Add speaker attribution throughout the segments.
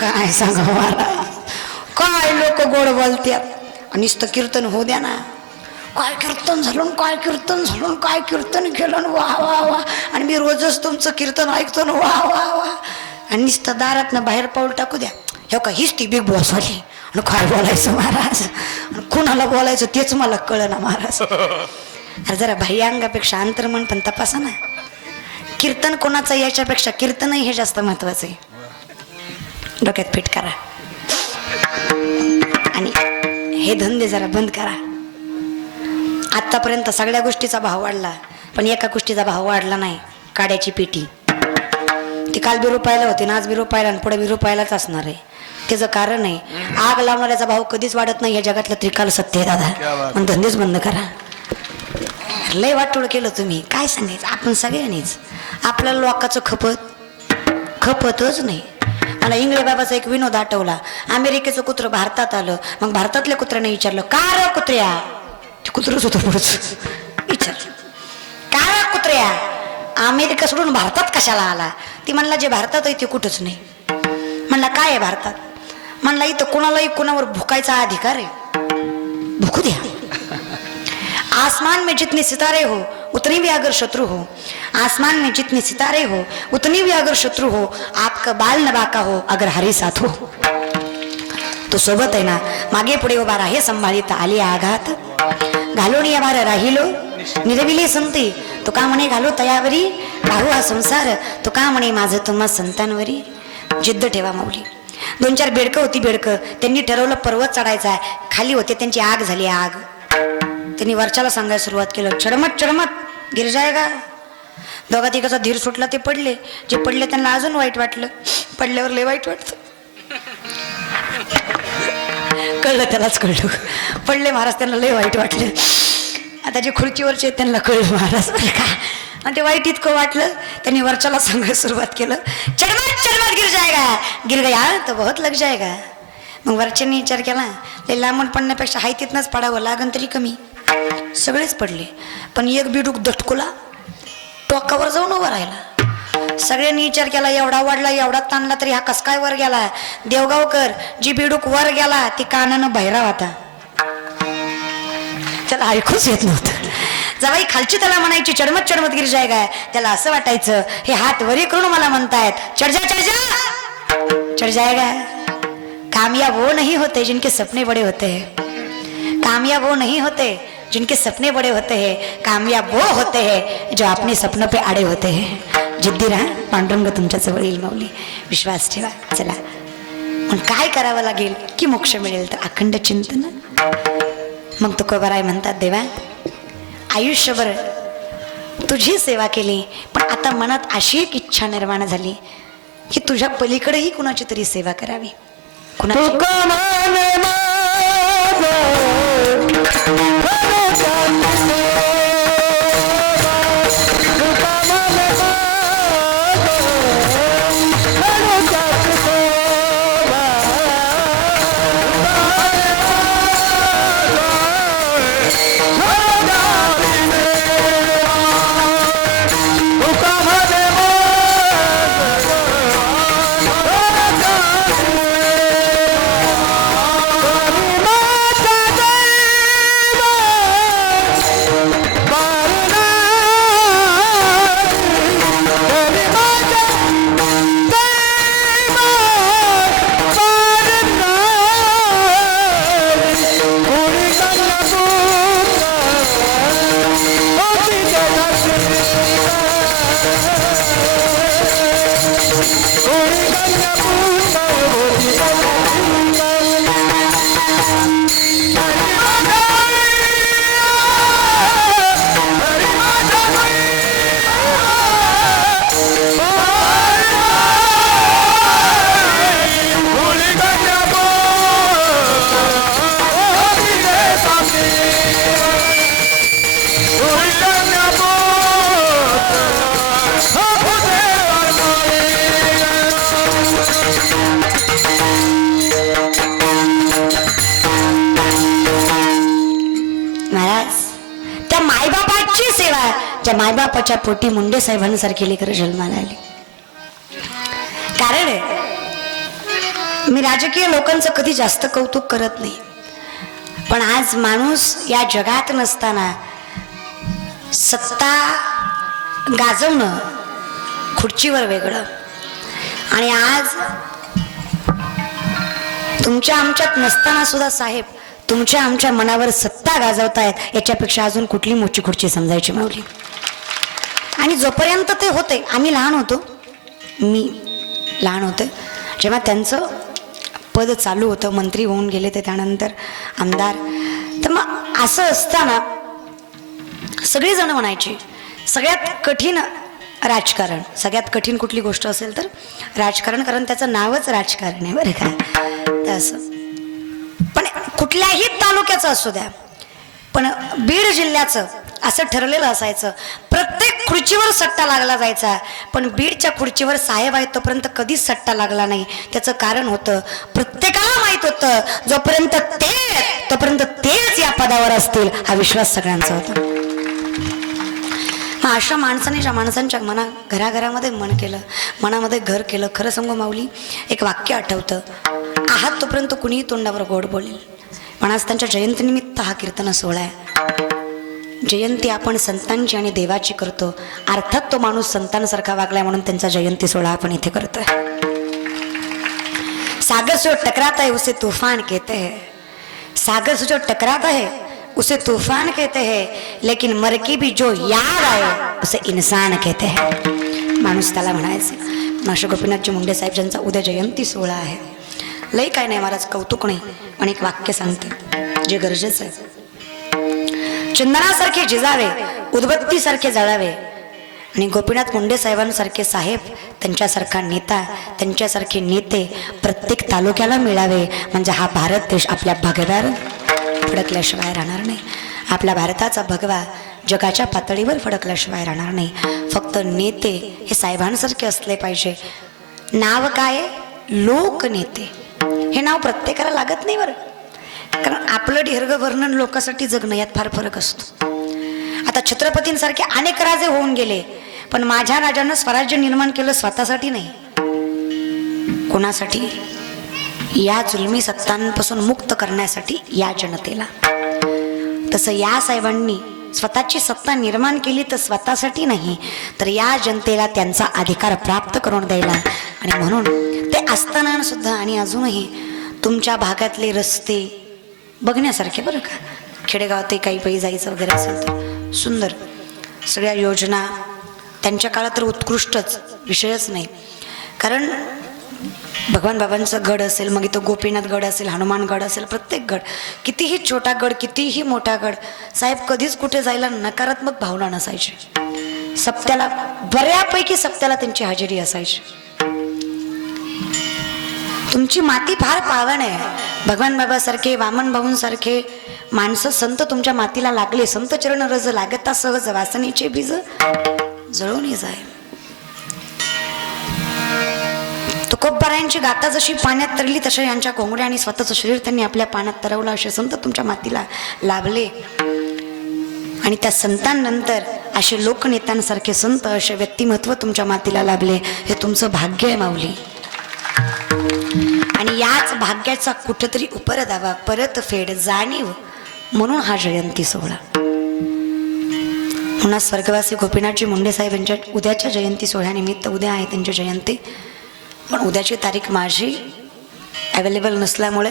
Speaker 1: काय सांगा मला काय लोक गोड बोलतात नुसतं कीर्तन होऊ द्या ना. काय कीर्तन झालं काय कीर्तन झालं काय कीर्तन केलं वा वा वा. आणि मी रोजच तुमचं कीर्तन ऐकतो ना वा वा वा. आणि नुसतं दारातनं बाहेर पाऊल टाकू द्या. हे का हीच ती बिग बॉस वाली? आणि काय बोलायचं महाराज? आणि कुणाला बोलायचं तेच मला कळलं ना महाराज. अरे जरा बाह्य अंगापेक्षा अंतर्मन पण तपासा ना. कीर्तन कोणाचं याच्यापेक्षा कीर्तनही हे जास्त महत्वाचं आहे. डोक्यात फिट करा. आणि हे धंदे जरा बंद करा. आतापर्यंत सगळ्या गोष्टीचा भाव वाढला पण एका गोष्टीचा भाव वाढला नाही काड्याची पेटी. ती काल बी रुपयाला होती ना आज बी रुपयाला आणि पुढे बी रुपयालाच असणार आहे. त्याचं कारण आहे आग लावणाऱ्याचा भाव कधीच वाढत नाही या जगातलं त्रिकाल सत्य आहे दादा. पण धंदेच बंद करा. लय वाटोळ केलं तुम्ही. काय सांगायचं? आपण सगळ्यांनीच. आपल्या लोकाचं खपत खपतच नाही. मला इंगळे बाबाचा एक विनोद आठवला. अमेरिकेचं कुत्र भारतात आलं. मग भारतातल्या कुत्र्याने विचारलं का र कुत्र्या? ते कुत्रच होतं पुढचं विचारलं. का र कुत्र्या? अमेरिका सोडून भारतात कशाला आला? ती म्हणला जे भारतात आहे ते कुठंच नाही. म्हणला काय आहे भारतात? म्हणला इथं कोणालाही कोणावर भुकायचा अधिकार आहे. भुकू द्या. आसमान में जितने सितारे हो उतनी भी अगर शत्रु हो आसमान में जितने सितारे हो उतनी भी अगर शत्रु हो आपका बाल नबाका हो अगर हरी साथ हो। तो सोबत आहे ना मागे पुढे उभा राहे संभाळीत आली आघात। घालून या बार राहिलो निरविले संती तो का म्हणे घालो तयावरी। राहू हा संसार तो का म्हणे माझं तुम्हा संतांवरी जिद्द ठेवा माऊली। दोन चार बेडकं होती बेडकं त्यांनी ठरवलं पर्वत चढायचा आहे. खाली होते त्यांची आग झाली आग. त्यांनी वरच्याला सांगायला सुरुवात केलं. चढमत चढमत. गिर जायगा दोघा तिघाचा धीर सुटला ते पडले. जे पडले त्यांना अजून वाईट वाटलं. पडल्यावर लय वाईट वाटतं. कळलं त्यालाच कळलं. पडले महाराज त्यांना लय वाईट वाटलं. आता जे खुर्चीवरचे आहेत त्यांना कळलं महाराज बरं का? आणि ते वाईट इतकं वाटलं त्यांनी वरच्याला सांगायला सुरुवात केलं. चढमत चढमत गिर जायगा गिर गया तर बहुत लग जायगा मग वरच्यांनी विचार केला लय लांबून पडण्यापेक्षा हाय तिथनंच पडावं लागन तरी कमी. सगळेच पडले. पण एक बिडूक दटकुला टोकावर जाऊन उभा राहिला. सगळ्यांनी विचार केला एवढा वाढला एवढा ताणला तरी हा कस काय वर गेला? देवगावकर जी बिडूक वर गेला ती कानानं बहिरा होता त्याला ऐकूच येत नव्हतं. जवाई खालची त्याला म्हणायची चढमत चढमत गिर जाय त्याला असं वाटायचं हे हात वरी करून मला म्हणतायत चढजा चढजा चढ जाय काय कामयाब वो नाही होते जिनके सपने बड़े होते कामयाब वो नाही होते जिनके सपने बड़े होते हैं कामयाब वो होते हैं जो अपने सपनों पे आडे होते हैं। जिद्दी राहा पांडुरंग तुमच्याजवळ येईल माऊली. विश्वास ठेवा चला. मग काय करावं लागेल की मोक्ष मिळेल तर अखंड चिंतन. मग तुकोबाराय म्हणतात देवा आयुष्यभर तुझी सेवा केली पण आता मनात अशी एक इच्छा निर्माण झाली की तुझ्या पलीकडेही कुणाची तरी सेवा करावी. कुणाची? त्या मायबापाच्या पोटी मुंडे साहेबांसारखी लेकर जन्माला आली. कारण मी राजकीय लोकांचं कधी जास्त कौतुक करत नाही. पण आज माणूस या जगात नसताना सत्ता गाजवणं खुर्चीवर वेगळं. आणि आज तुमच्या आमच्यात नसताना सुद्धा साहेब तुमच्या आमच्या मनावर सत्ता गाजवतायत याच्यापेक्षा अजून कुठली मोठी खुर्ची समजायची माऊली? आणि जोपर्यंत ते होते आम्ही लहान होतो मी लहान होते जेव्हा त्यांचं पद चालू होतं मंत्री होऊन गेले ते त्यानंतर आमदार तर मग असं असताना सगळीजणं म्हणायची सगळ्यात कठीण राजकारण सगळ्यात कठीण कुठली गोष्ट असेल तर राजकारण कारण त्याचं नावच राजकारण आहे बरं का. तर असं. पण कुठल्याही तालुक्याचं असू द्या पण बीड जिल्ह्याचं असं ठरलेलं असायचं. प्रत्येक खुर्चीवर सट्टा लागला जायचा. पण बीडच्या खुर्चीवर साहेब आहेत तोपर्यंत कधीच सट्टा लागला नाही. त्याचं कारण होतं प्रत्येकाला माहीत होतं जोपर्यंत ते तोपर्यंत तेच या पदावर असतील हा विश्वास सगळ्यांचा होता. मग अशा माणसाने ज्या माणसांच्या मना घराघरामध्ये मन केलं मनामध्ये घर केलं खरं सांगू माऊली एक वाक्य आठवतं. आहात तोपर्यंत कुणीही तोंडावर गोड बोलेल. पण आज त्यांच्या जयंतीनिमित्त हा कीर्तन सोहळा आहे. जयंती आपण संतांची आणि देवाची करतो. अर्थात तो माणूस संतांसारखा वागलाय म्हणून त्यांचा जयंती सोहळा आपण इथे करतोय. सागर जो टकराता है उसे तूफान कहते हैं. सागर से जो टकराता है उसे तूफान कहते हैं. लेकिन मर की भी जो याद आहे उसे इन्सान कहते हैं. माणूस त्याला म्हणायचं नाशा गोपीनाथजी मुंडे साहेब ज्यांचा उद्या जयंती सोहळा आहे. लई काय नाही महाराज कौतुक नाही. पण एक वाक्य सांगते. जे गरजेचं आहे चंदनासारखे जिजावे उदबत्तीसारखे जळावे. आणि गोपीनाथ मुंडे साहेबांसारखे साहेब त्यांच्यासारखा नेता त्यांच्यासारखे नेते प्रत्येक तालुक्याला मिळावे. म्हणजे हा भारत देश आपल्या भगव्यावर फडकल्याशिवाय राहणार नाही. आपल्या भारताचा भगवा जगाच्या पातळीवर फडकल्याशिवाय राहणार नाही. फक्त नेते हे साहेबांसारखे असले पाहिजे. नाव काय? लोकनेते. हे नाव प्रत्येकाला लागत नाही बरं. कारण आपलं दीर्घ वर्णन लोकांसाठी जगणं यात फार फरक असतो. आता छत्रपतींसारखे अनेक राजे होऊन गेले पण माझ्या राजानं स्वराज्य निर्माण केलं स्वतःसाठी नाही. कोणासाठी? या जुलमी सत्तांपासून मुक्त करण्यासाठी या जनतेला. तसं या साहेबांनी स्वतःची सत्ता निर्माण केली तर स्वतःसाठी नाही तर या जनतेला त्यांचा अधिकार प्राप्त करून द्यायला. आणि म्हणून ते असताना सुद्धा आणि अजूनही तुमच्या भागातले रस्ते बघण्यासारखे बरं का? खेडेगाव ते काही पायी जायचं वगैरे असेल तर. सुंदर. सगळ्या योजना त्यांच्या काळात तर उत्कृष्टच विषयच नाही. कारण भगवान बाबांचं गड असेल मग इथं गोपीनाथ गड असेल हनुमान गड असेल प्रत्येक गड. कितीही छोटा गड कितीही मोठा गड साहेब कधीच कुठे जायला नकारात्मक भावना नसायची. सप्त्याला बऱ्यापैकी सप्त्याला त्यांची हजेरी असायची. तुमची माती फार पावन आहे. भगवान बाबासारखे वामन भाऊंसारखे माणसं संत तुमच्या मातीला लागले. संत चरण रज लागता सहज वासनेचे बीज जळून जाय. तुकोबारायांची गाता जशी पाण्यात तरली तशा यांच्या कोंबड्या आणि स्वतःचं शरीर त्यांनी आपल्या पाण्यात तरवलं. असे संत तुमच्या मातीला लाभले. आणि त्या संतांनंतर असे लोकनेत्यांसारखे संत असे व्यक्तिमत्व तुमच्या मातीला लाभले. हे तुमचं भाग्य आहे माऊली. याच भाग्याचा कुठंतरी उपरदावा परत फेड जाणीव म्हणून हा जयंती सोहळा. पुन्हा स्वर्गवासी गोपीनाथजी मुंडे साहेब यांच्या उद्याच्या जयंती सोहळ्यानिमित्त उद्या आहे त्यांची जयंती. पण उद्याची तारीख माझी अवेलेबल नसल्यामुळे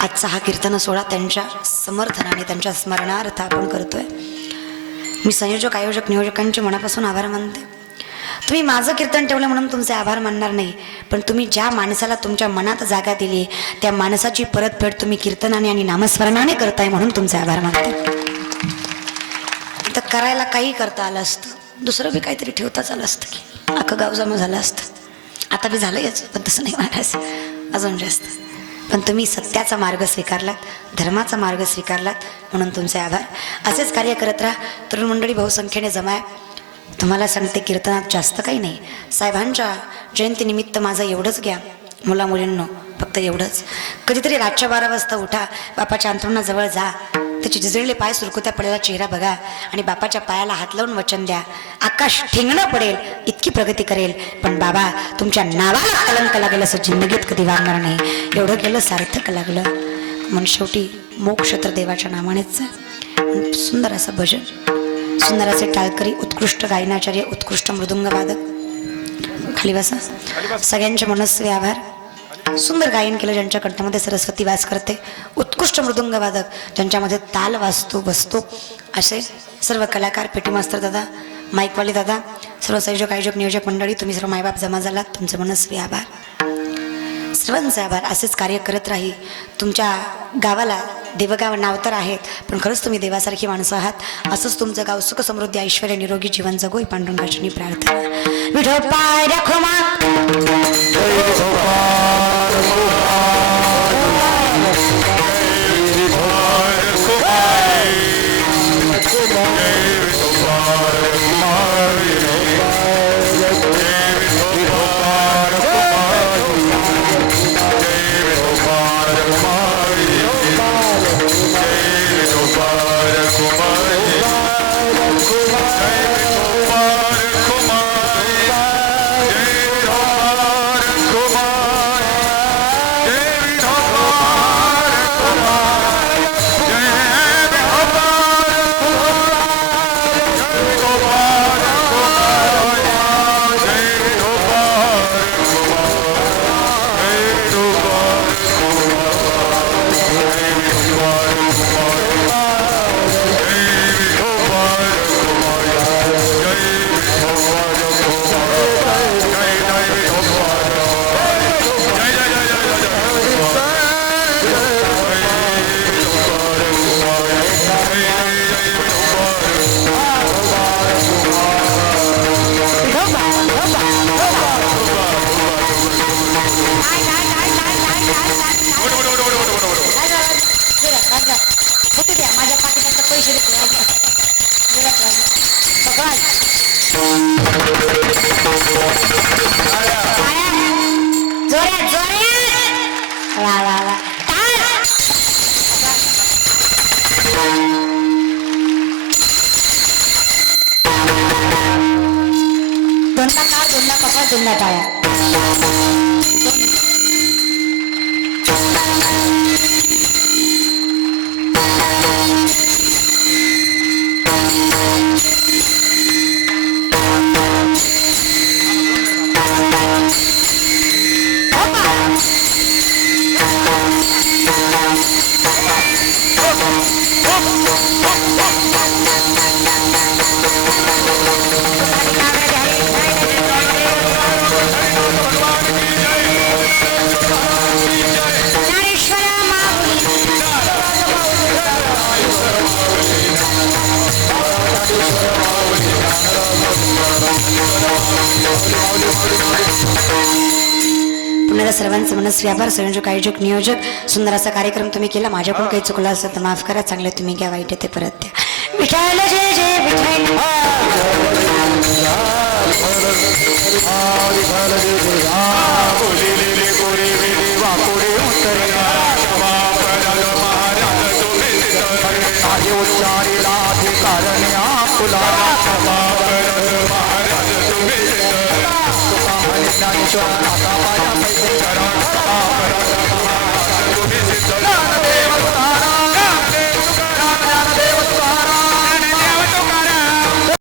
Speaker 1: आजचा हा कीर्तन सोहळा त्यांच्या समर्थनाने त्यांच्या स्मरणार्थ आपण करतोय. मी संयोजक आयोजक नियोजकांचे मनापासून आभार मानते. तुम्ही माझं कीर्तन ठेवलं म्हणून तुमचे आभार मानणार नाही. पण तुम्ही ज्या माणसाला तुमच्या मनात जागा दिली त्या माणसाची परतफेड तुम्ही कीर्तनाने आणि नामस्मरणाने करताय म्हणून तुमचे आभार मानते. तर करायला काही करता आलं असतं. दुसरं बी काहीतरी ठेवताच आलं असतं की. अख्खं गाव जमा झालं असतं. आता बी झालं याच पण तसं नाही महाराज अजून जास्त. पण तुम्ही सत्याचा मार्ग स्वीकारलात धर्माचा मार्ग स्वीकारलात म्हणून तुमचे आभार. असेच कार्य करत राहा. तरुण मंडळी बहुसंख्येने जमाया. तुम्हाला सांगते कीर्तनात जास्त काही नाही. साहेबांच्या जयंतीनिमित्त माझं एवढंच घ्या. मुला मुलींनो फक्त एवढंच. कधीतरी रातच्या बारा वाजता उठा. बापाच्या अंतरुणाजवळ जा. त्याचे झिजळले पाय सुरकुत्या पडलेला चेहरा बघा. आणि बापाच्या पायाला हात लावून वचन द्या. आकाश ठेंगणं पडेल इतकी प्रगती करेल. पण बाबा तुमच्या नावाला कलंक लागेल असं जिंदगीत कधी वागणार नाही. एवढं केलं सार्थक लागलं. म्हणून शेवटी मोक्ष तर देवाच्या नावानेच सुंदर असं भजन. सुंदराचे टाळकरी उत्कृष्ट गायनाचार्य उत्कृष्ट मृदुंग वादक खाली बसा. सगळ्यांचे मनस्वी आभार. सुंदर गायन केलं ज्यांच्या कंठामध्ये सरस्वती वास करते. उत्कृष्ट मृदुंग वादक ज्यांच्यामध्ये ताल वाजतो बसतो. असे सर्व कलाकार पेटी मास्तर दादा माईकवाले दादा सर्व संयोजक आयोजक नियोजक मंडळी तुम्ही सर्व मायबाप जमा झालात. तुमचे मनस्वी आभार. श्रवण आभार असेच कार्य करत राही. तुमच्या गावाला देवगाव नाव तर आहेत पण खरंच तुम्ही देवासारखी माणसं आहात. असंच तुमचं गाव सुख समृद्धी ऐश्वर निरोगी जीवन जगो ही पांडुरंगाची प्रार्थना. विठो सर्वांचे मनस्वी आभार. संयोजक आयोजक नियोजक सुंदर असा कार्यक्रम तुम्ही केला. माझ्याकडून काही चुकलं असेल तर माफ करा. चांगले तुम्ही घ्या वाईट येते ते परत द्या. विठाल जय जय विठाल